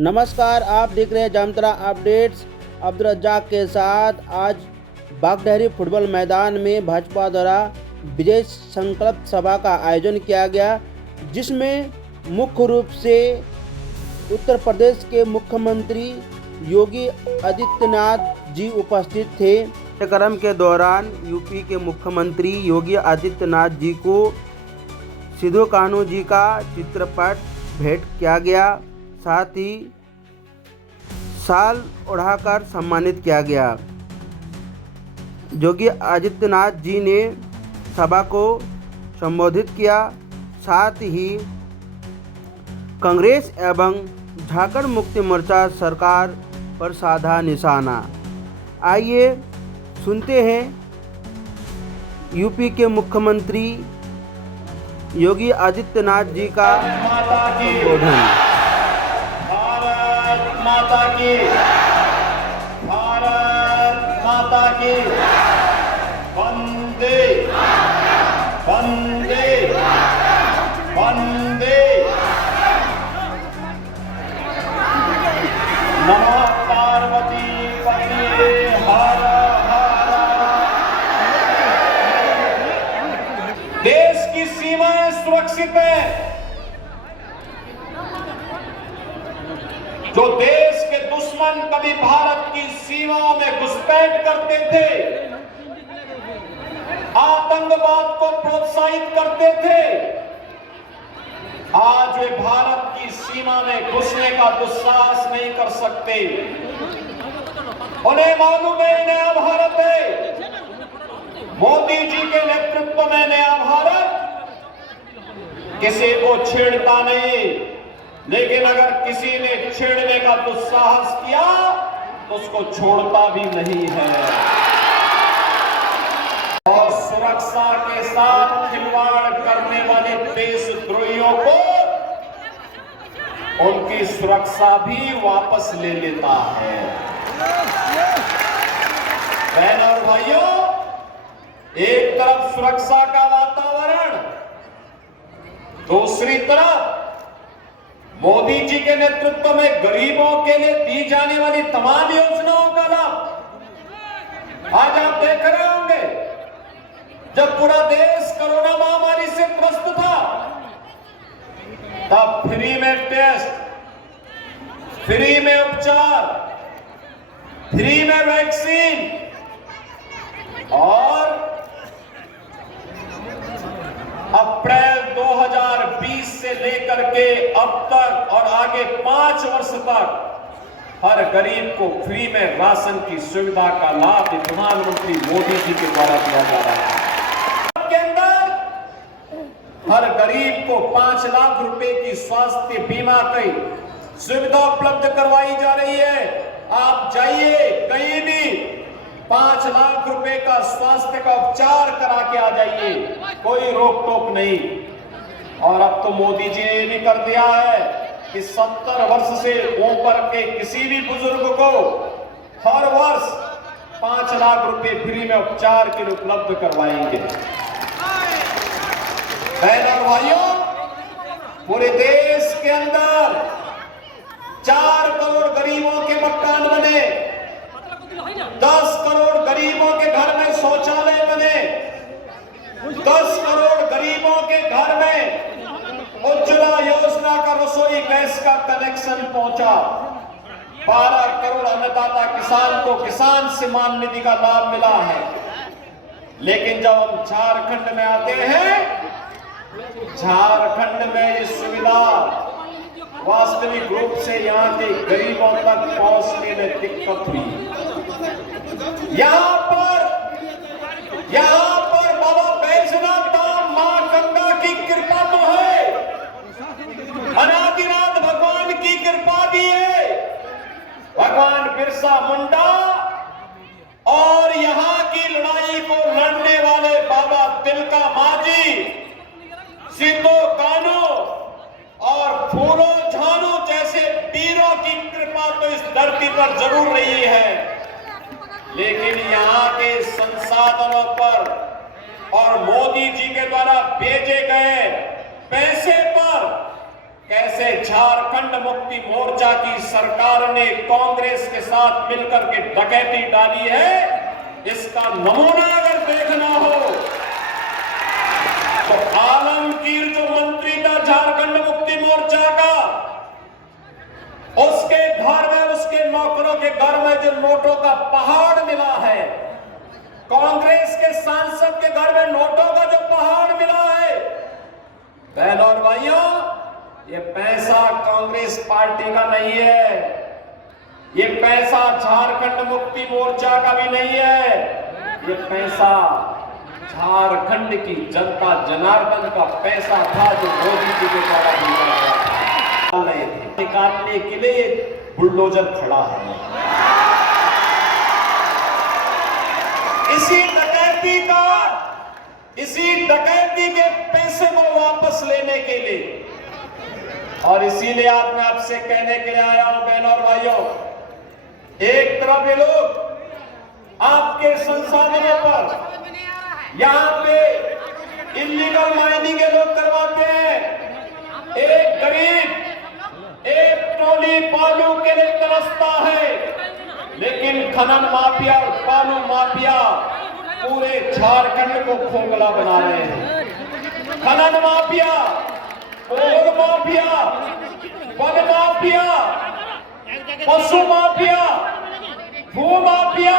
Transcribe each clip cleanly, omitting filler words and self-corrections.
नमस्कार, आप देख रहे हैं जामताड़ा अपडेट्स अब्दुल रज्जाक के साथ। आज बागडहरी फुटबॉल मैदान में भाजपा द्वारा विजय संकल्प सभा का आयोजन किया गया, जिसमें मुख्य रूप से उत्तर प्रदेश के मुख्यमंत्री योगी आदित्यनाथ जी उपस्थित थे। कार्यक्रम के दौरान यूपी के मुख्यमंत्री योगी आदित्यनाथ जी को सिद्धू कान्हू जी का चित्रपट भेंट किया गया, साथ ही शाल ओढ़ाकर सम्मानित किया गया। योगी आदित्यनाथ जी ने सभा को संबोधित किया, साथ ही कांग्रेस एवं झारखंड मुक्ति मोर्चा सरकार पर साधा निशाना। आइए सुनते हैं यूपी के मुख्यमंत्री योगी आदित्यनाथ जी का संबोधन। माता की, भारत माता की, वंदे वंदे वंदे। नमः पार्वती पतये हर हर। देश की सीमाएं सुरक्षित है। जो देश के दुश्मन कभी भारत की सीमाओं में घुसपैठ करते थे, आतंकवाद को प्रोत्साहित करते थे, आज वे भारत की सीमा में घुसने का दुस्साहस नहीं कर सकते। उन्हें मालूम है नया भारत है, मोदी जी के नेतृत्व में नया भारत किसी को छेड़ता नहीं, लेकिन अगर किसी ने छेड़ने का दुस्साहस किया तो उसको छोड़ता भी नहीं है। और सुरक्षा के साथ खिलवाड़ करने वाले देशद्रोहियों को उनकी सुरक्षा भी वापस ले लेता है। बहनों और भाइयों, एक तरफ सुरक्षा का वातावरण, दूसरी तरफ मोदी जी के नेतृत्व में गरीबों के लिए दी जाने वाली तमाम योजनाओं का लाभ। आज आप देख रहे होंगे, जब पूरा देश कोरोना महामारी से त्रस्त था, तब फ्री में टेस्ट, फ्री में उपचार, फ्री में वैक्सीन और अप्रैल 2020 से लेकर के अब तक और आगे 5 वर्ष तक हर गरीब को फ्री में राशन की सुविधा का लाभ प्रधानमंत्री मोदी जी के द्वारा दिया जा रहा है। के अंदर हर गरीब को 5 लाख रुपए की स्वास्थ्य बीमा की सुविधा उपलब्ध करवाई जा रही है। आप जाइए कहीं भी 5 लाख रुपए का स्वास्थ्य का उपचार करा के आ जाइए, कोई रोक टोक नहीं। और अब तो मोदी जी ने भी कर दिया है कि 70 वर्ष से ऊपर के किसी भी बुजुर्ग को हर वर्ष 5 लाख रुपए फ्री में उपचार के लिए उपलब्ध करवाएंगे। बहनों और भाइयों, पूरे देश के अंदर 4 करोड़ गरीबों के मकान बने, 10 करोड़ गरीबों के घर में शौचालय बने, 10 करोड़ गरीबों के घर में उज्ज्वला योजना का रसोई गैस का कनेक्शन पहुंचा, 12 करोड़ अन्नदाता किसान को किसान सम्मान निधि का लाभ मिला है। लेकिन जब हम झारखंड में आते हैं, झारखंड में ये सुविधा वास्तविक रूप से यहाँ के गरीबों तक पहुंचने में दिक्कत हुई। यहाँ पर बाबा बैजनाथ धाम मां गंगा की कृपा तो है, अनादिनाथ भगवान की कृपा भी है, भगवान बिरसा मुंडा और यहाँ की लड़ाई को लड़ने वाले बाबा तिलका मांझी, सिद्धू कान्हू और फूलो झानू जैसे वीरों की कृपा तो इस धरती पर जरूर रही है। लेकिन यहाँ के संसाधनों पर और मोदी जी के द्वारा भेजे गए पैसे पर कैसे झारखंड मुक्ति मोर्चा की सरकार ने कांग्रेस के साथ मिलकर के डकैती डाली है, इसका नमूना अगर देखना हो तो आलमगीर जो मंत्री था झारखंड मुक्ति मोर्चा का, उसके घर में, उसके नौकरों के घर में जो नोटों का पहाड़ मिला है, कांग्रेस के सांसद के घर में नोटों का जो पहाड़ मिला है, बहनों और भाइयों, ये पैसा कांग्रेस पार्टी का नहीं है, ये पैसा झारखंड मुक्ति मोर्चा का भी नहीं है, ये पैसा झारखंड की जनता जनार्दन का पैसा था जो मोदी जी के द्वारा दिया गया। निकालने के लिए बुलडोजर खड़ा है। इसी डकैती के पैसे को वापस लेने के लिए, और इसीलिए आज मैं आपसे कहने के लिए आया हूं बहनों और भाइयों, एक तरफ ये लोग आपके संसाधनों पर यहां पे इलीगल माइनिंग के लोग करवाते हैं, एक गरीब एक टोली बालू के लिए तरसता है, लेकिन खनन माफिया और बालू माफिया पूरे झारखंड को खोखला बना रहे हैं। खनन माफिया, कोल माफिया, वन माफिया, पशु माफिया, भू माफिया,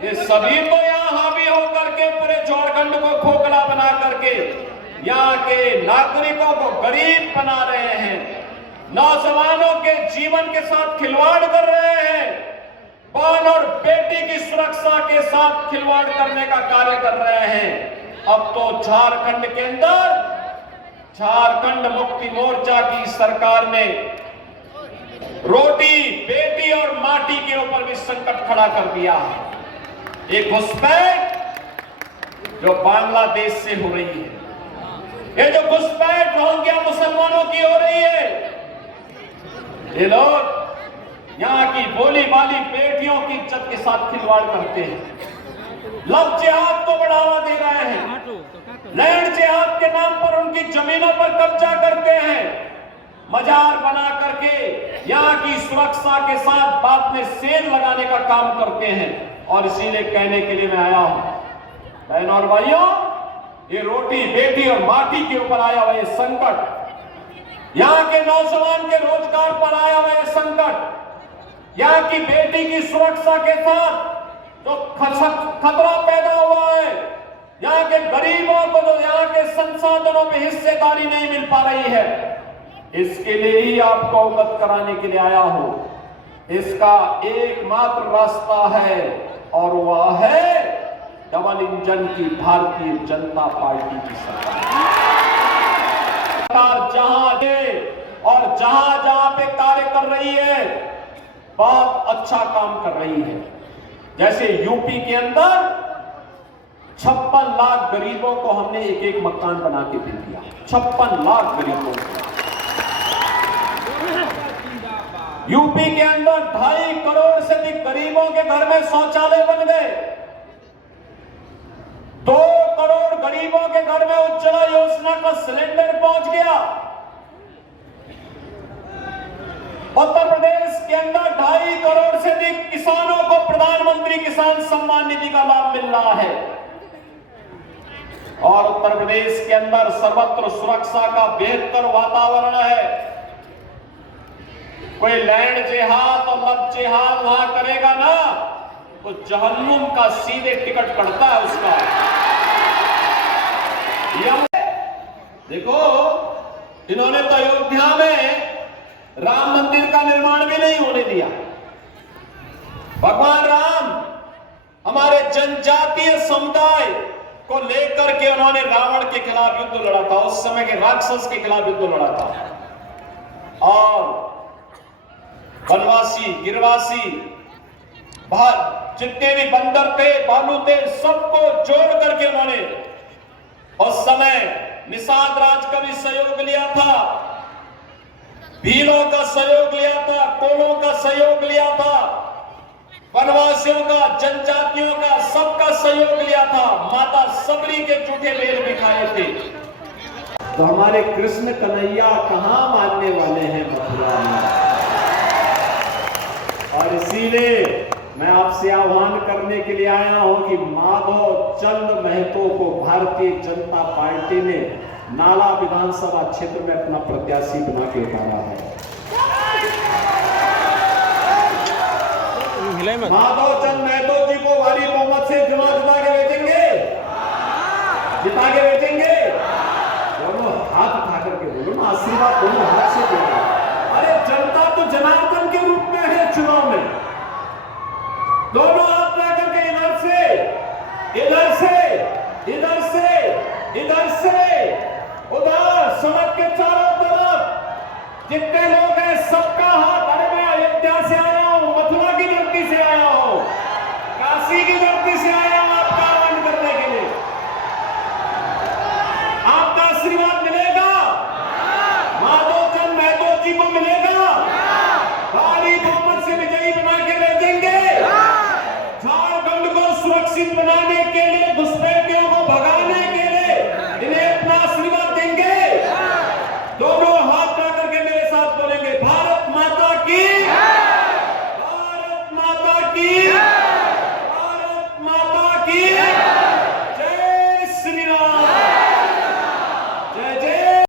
ये सभी तो यहाँ हावी होकर के पूरे झारखंड को खोखला बना करके यहाँ के नागरिकों को गरीब बना रहे हैं, नौजवानों के जीवन के साथ खिलवाड़ कर रहे हैं, बहन और बेटी की सुरक्षा के साथ खिलवाड़ करने का कार्य कर रहे हैं। अब तो झारखंड के अंदर झारखंड मुक्ति मोर्चा की सरकार ने रोटी, बेटी और माटी के ऊपर भी संकट खड़ा कर दिया है। एक घुसपैठ जो बांग्लादेश से हो रही है, ये जो घुसपैठ रोहिंग्या मुसलमानों की हो रही है, ये लोग यहाँ की बोली वाली बेटियों की इज्जत के साथ खिलवाड़ करते हैं, लव जिहाद को बढ़ावा दे रहे हैं, लैंड जिहाद के नाम पर उनकी जमीनों पर कब्जा करते हैं, मजार बना करके यहाँ की सुरक्षा के साथ बाद में सेल लगाने का काम करते हैं। और इसीलिए कहने के लिए मैं आया हूं बहनों और भाइयों, ये रोटी, बेटी और माटी के ऊपर आया हुआ ये संकट, यहाँ के नौजवान के रोजगार पर आया हुआ ये संकट, यहाँ की बेटी की सुरक्षा के साथ जो खतरा पैदा हुआ है, यहाँ के गरीबों को जो यहाँ के संसाधनों में हिस्सेदारी नहीं मिल पा रही है, इसके लिए ही आपको अवगत कराने के लिए आया हूं। इसका एकमात्र रास्ता है और वह है डबल इंजन की भारतीय जनता पार्टी की सरकार। जहां जहां पे कार्य कर रही है, बहुत अच्छा काम कर रही है। जैसे यूपी के अंदर 56 लाख गरीबों को हमने एक एक मकान बना के दे दिया, 56 लाख गरीबों को। यूपी के अंदर 2.5 करोड़ से अधिक गरीबों के घर में शौचालय बन गए, 2 करोड़ गरीबों के घर में उज्ज्वला योजना का सिलेंडर पहुंच गया। उत्तर प्रदेश के अंदर 2.5 करोड़ से अधिक किसानों को प्रधानमंत्री किसान सम्मान निधि का लाभ मिल रहा है। और उत्तर प्रदेश के अंदर सर्वत्र सुरक्षा का बेहतर वातावरण है। कोई लैंड जिहाद और लव जिहाद वहां करेगा ना तो जहन्नुम का सीधे टिकट कटता है उसका। देखो, इन्होंने तो अयोध्या में राम मंदिर का निर्माण भी नहीं होने दिया। भगवान राम हमारे जनजातीय समुदाय को लेकर के उन्होंने रावण के खिलाफ युद्ध लड़ा था, उस समय के राक्षस के खिलाफ युद्ध लड़ा था। और वनवासी, गिरवासी, जितने भी बंदर थे, भालू थे, सबको जोड़ करके उन्होंने उस समय निषाद राज का भी सहयोग लिया था, भीलों का सहयोग लिया था, कोलों का सहयोग लिया था, वनवासियों का, जनजातियों का, सबका सहयोग लिया था। माता सबरी के झूठे बेल भी खाए थे। तो हमारे कृष्ण कन्हैया कहां मानने वाले हैं मथुरा में। और इसीलिए मैं आपसे आह्वान करने के लिए आया हूं कि माधव चंद महतो को भारतीय जनता पार्टी ने नाला विधानसभा क्षेत्र में अपना प्रत्याशी बना के उतारा है। माधव चंद महतो जी को भारी बहुमत से चुनाव जिता के बेचेंगे। दोनों हाथ उठा करके बोलो ना, आशीर्वाद दोनों हाथ से बोलो। अरे जनता तो जनार्दन के रूप में है चुनाव में, दोनों